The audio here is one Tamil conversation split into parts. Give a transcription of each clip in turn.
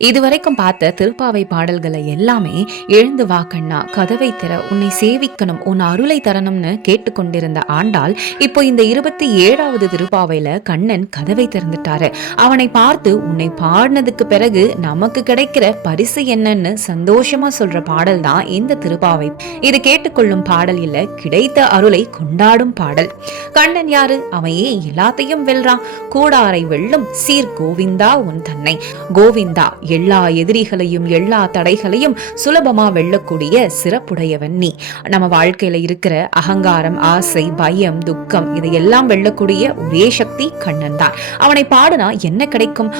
இதுவரைக்கும் பார்த்த திருப்பாவை பாடல்களை எல்லாமே எழுந்து வா கண்ணா, கதவை திற, உன்னை சேவிக்கணும், உன் அருளை தரணும்னு கேட்டுக்கொண்டிருந்த ஆண்டாள் இப்போ இந்த 27வது திருப்பாவையில கண்ணன் கதவை திறந்துட்டாரு. அவனை பார்த்து உன்னை பாடினதுக்கு பிறகு நமக்கு கிடைக்கிற பரிசு என்னன்னு சந்தோஷமா சொல்ற பாடல் தான் இந்த திருப்பாவை. இது கேட்டுக்கொள்ளும் பாடல் இல்ல, கிடைத்த அருளை கொண்டாடும் பாடல். கண்ணன் யாரு? அவன் ஏன் எல்லாத்தையும் வெல்றான்? கூடாரை வெல்லும் சீர் கோவிந்தா உன் தன்னை. கோவிந்தா எல்லா எதிரிகளையும் எல்லா தடைகளையும் சுலபமா வெல்லக்கூடிய சிறப்புடையவன் நீ. நம்ம வாழ்க்கையில இருக்கிற அகங்காரம், ஆசை, பயம், துக்கம் இதையெல்லாம் வெல்லக்கூடிய ஒரே சக்தி கண்ணன் தான். அவனை பாடுனா என்ன கிடைக்கும்?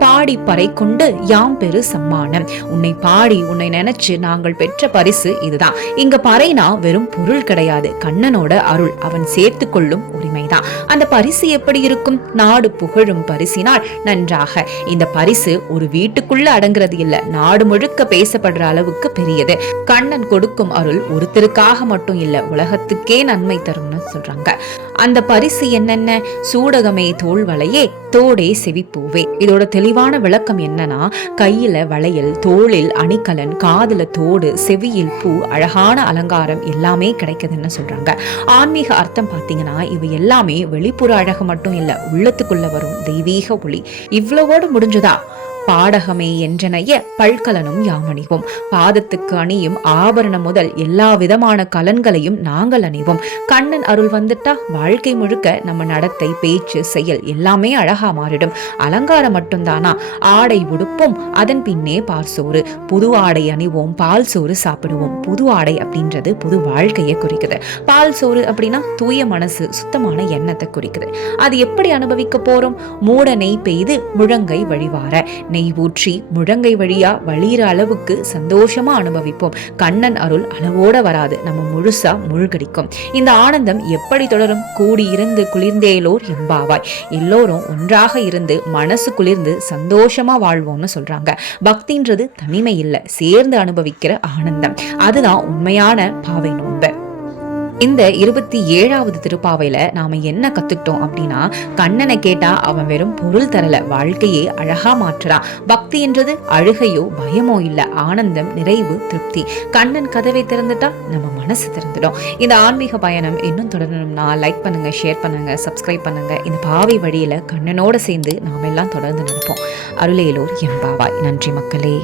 பாடி பறை கொண்டு யாம் பெரு சம்மானம். உன்னை பாடி உன்னை நினைச்சு நாங்கள் பெற்ற பரிசு இதுதான். இங்க பறைனா வெறும் பொருள் கிடையாது, கண்ணனோட அருள், அவன் சேர்த்து கொள்ளும் உரிமைதான். அந்த பரிசு எப்படி இருக்கும்? நாடு புகழும் பரிசினால் நன்றாக. இந்த பரிசு ஒரு வீட்டுக்குள்ள அடங்குறது இல்ல, நாடு முழுக்க பேசப்படுற அளவுக்கு பெரியது. கண்ணன் கொடுக்கும் அருள் ஒருத்தருக்காக மட்டும் இல்ல, உலகத்துக்கே நன்மை தரும்னு சொல்றாங்க. அந்த பரிசு என்னென்ன? சூடகமே தோல் வளையே, தோடே செவிப்பூவே. இதோட தெளிவான விளக்கம் என்னன்னா, கையில வளையல், தோளில் அணிகலன், காதுல தோடு, செவியில் பூ, அழகான அலங்காரம் எல்லாமே கிடைக்குதுன்னு சொல்றாங்க. ஆன்மீக அர்த்தம் பாத்தீங்கன்னா இவை எல்லாமே வெளிப்புற அழகு மட்டும் இல்ல, உள்ளத்துக்குள்ள வரும் தெய்வீக ஒளி. இவ்வளவோடு முடிஞ்சுதா? பாடகமே என்றனைய பல்கலனும் யாமணிவோம். பாதத்துக்கு அணியும் ஆபரணம் முதல் எல்லா விதமான கலன்களையும் நாங்கள் அணிவோம். கண்ணன் அருள் வந்துட்டா வாழ்க்கை முழுக்க நம்ம நடத்தை, பேச்சு, செயல் எல்லாமே அழகா மாறிடும். அலங்காரம் மட்டும்தானா? ஆடை உடுப்போம், அதன் பின்னே பால்சோறு. புது ஆடை அணிவோம், பால் சோறு சாப்பிடுவோம். புது ஆடை அப்படின்றது புது வாழ்க்கையை குறிக்குது. பால் சோறு அப்படின்னா தூய மனசு, சுத்தமான எண்ணத்தை குறிக்குது. அது எப்படி அனுபவிக்க போறோம்? மூட நெய் பெய்து முழங்கை வழிவார. நெய் ஊற்றி முழங்கை வழியா வழியிற அளவுக்கு சந்தோஷமா அனுபவிப்போம். கண்ணன் அருள் அளவோட வராது, நம்ம முழுசா முழுகடிக்கும். இந்த ஆனந்தம் எப்படி தொடரும்? கூடி இருந்து குளிர்ந்தேலோர் எம்பாவாய். எல்லோரும் ஒன்றாக இருந்து மனசு குளிர்ந்து சந்தோஷமா வாழ்வோம்னு சொல்றாங்க. பக்தின்றது தனிமை இல்ல, சேர்ந்து அனுபவிக்கிற ஆனந்தம். அதுதான் உண்மையான பாவை நோன்பு. இந்த 27வது திருப்பாவையில நாம என்ன கத்துக்கிட்டோம் அப்படின்னா, கண்ணனை கேட்டா அவன் வெறும் பொருள் தரல, வாழ்க்கையே அழகா மாற்றுறான். பக்தி என்றது அழுகையோ பயமோ இல்ல, ஆனந்தம், நிறைவு, திருப்தி. கண்ணன் கதவை திறந்துட்டா நம்ம மனசு திறந்துடும். இந்த ஆன்மீக பயணம் இன்னும் தொடரணும்னா லைக் பண்ணுங்க, ஷேர் பண்ணுங்க, சப்ஸ்கிரைப் பண்ணுங்க. இந்த பாவை வழியில கண்ணனோட சேர்ந்து நாம எல்லாம் தொடர்ந்து நடப்போம். அருளேலோர் எம்பாவாய். நன்றி மக்களே.